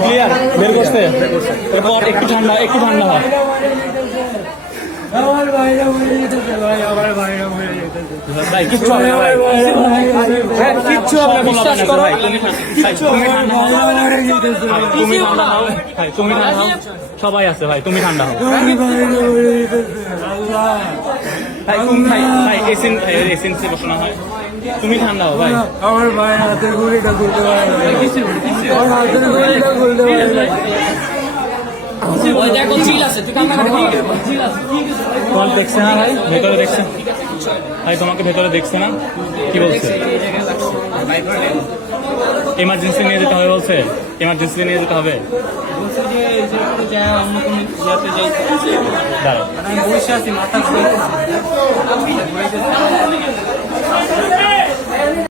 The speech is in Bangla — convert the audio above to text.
ক্লিয়ার বের করছে, এরপর একটু ঠান্ডা হয়। ভাই কিচ্ছু হবে না, কিচ্ছু হবে না, বিশ্বাস করো। তুমি ঠান্ডা হও ভাই, তুমি ঠান্ডা হও, সবাই আছে ভাই, তুমি ঠান্ডা হও ভাই। ভাই এসেন্সি বসানো হয়, তুমি ঠান্ডা হও ভাই। আমার ভাই হাতের গুলিটা খুলতে পারে না, আমার হাতের গুলিটা খুলতে পারে না। তোমার দেখছে না ভাই, ভেতরে দেখছে ভাই, তোমাকে ভেতরে দেখছে না, কি বলছে? এমার্জেন্সি নিয়ে যেতে হবে বলছে, এমার্জেন্সি নিয়ে যেতে হবে। দাঁড়াও, বসে আছি, মাথা